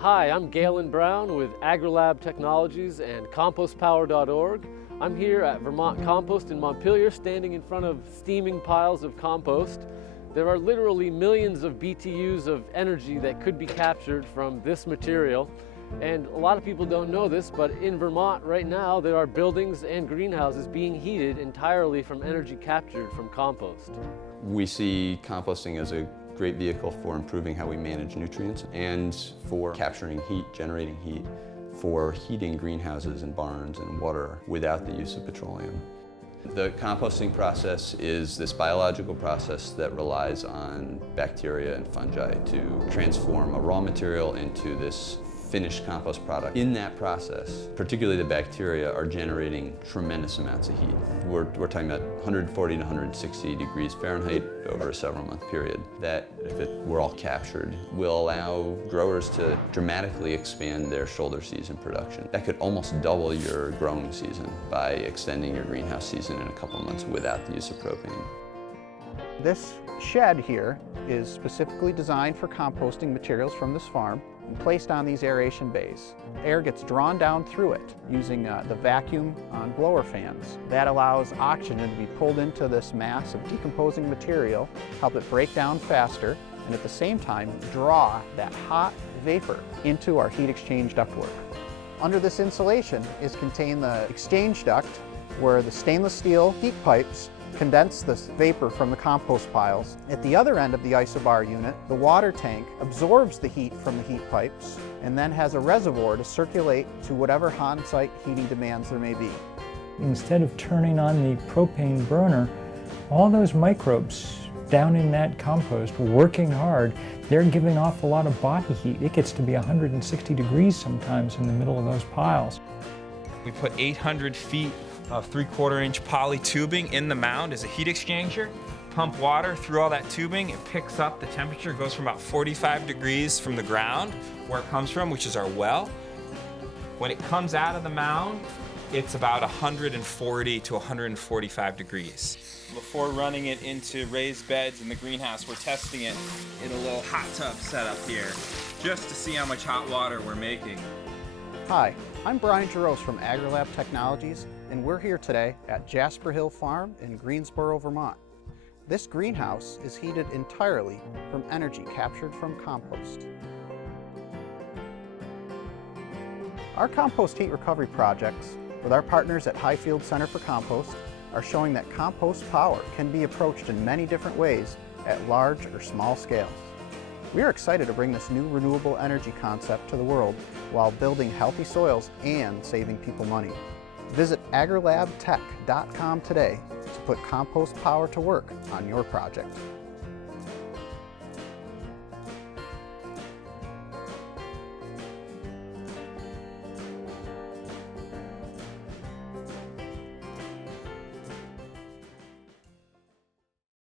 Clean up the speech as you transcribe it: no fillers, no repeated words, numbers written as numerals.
Hi, I'm Galen Brown with Agrilab Technologies and CompostPower.org. I'm here at Vermont Compost in Montpelier, standing in front of steaming piles of compost. There are literally millions of BTUs of energy that could be captured from this material. And a lot of people don't know this, but in Vermont right now, there are buildings and greenhouses being heated entirely from energy captured from compost. We see composting as a great vehicle for improving how we manage nutrients and for capturing heat, generating heat, for heating greenhouses and barns and water without the use of petroleum. The composting process is this biological process that relies on bacteria and fungi to transform a raw material into this finished compost product. In that process, particularly the bacteria are generating tremendous amounts of heat. We're talking about 140 to 160 degrees Fahrenheit over a several month period that, if it were all captured, will allow growers to dramatically expand their shoulder season production. That could almost double your growing season by extending your greenhouse season in a couple months without the use of propane. This shed here is specifically designed for composting materials from this farm and placed on these aeration bays. Air gets drawn down through it using the vacuum on blower fans. That allows oxygen to be pulled into this mass of decomposing material, help it break down faster, and at the same time draw that hot vapor into our heat exchange ductwork. Under this insulation is contained the exchange duct, where the stainless steel heat pipes condense this vapor from the compost piles. At the other end of the isobar unit, the water tank absorbs the heat from the heat pipes and then has a reservoir to circulate to whatever on-site heating demands there may be. Instead of turning on the propane burner, all those microbes down in that compost working hard, they're giving off a lot of body heat. It gets to be 160 degrees sometimes in the middle of those piles. We put 800 feet of 3/4 inch poly tubing in the mound as a heat exchanger. Pump water through all that tubing. It picks up the temperature, goes from about 45 degrees from the ground, where it comes from, which is our well. When it comes out of the mound, it's about 140 to 145 degrees. Before running it into raised beds in the greenhouse, we're testing it in a little hot tub setup here, just to see how much hot water we're making. Hi, I'm Brian Jaros from Agrilab Technologies, and we're here today at Jasper Hill Farm in Greensboro, Vermont. This greenhouse is heated entirely from energy captured from compost. Our compost heat recovery projects with our partners at Highfield Center for Compost are showing that compost power can be approached in many different ways at large or small scales. We are excited to bring this new renewable energy concept to the world while building healthy soils and saving people money. Visit agrilabtech.com today to put compost power to work on your project.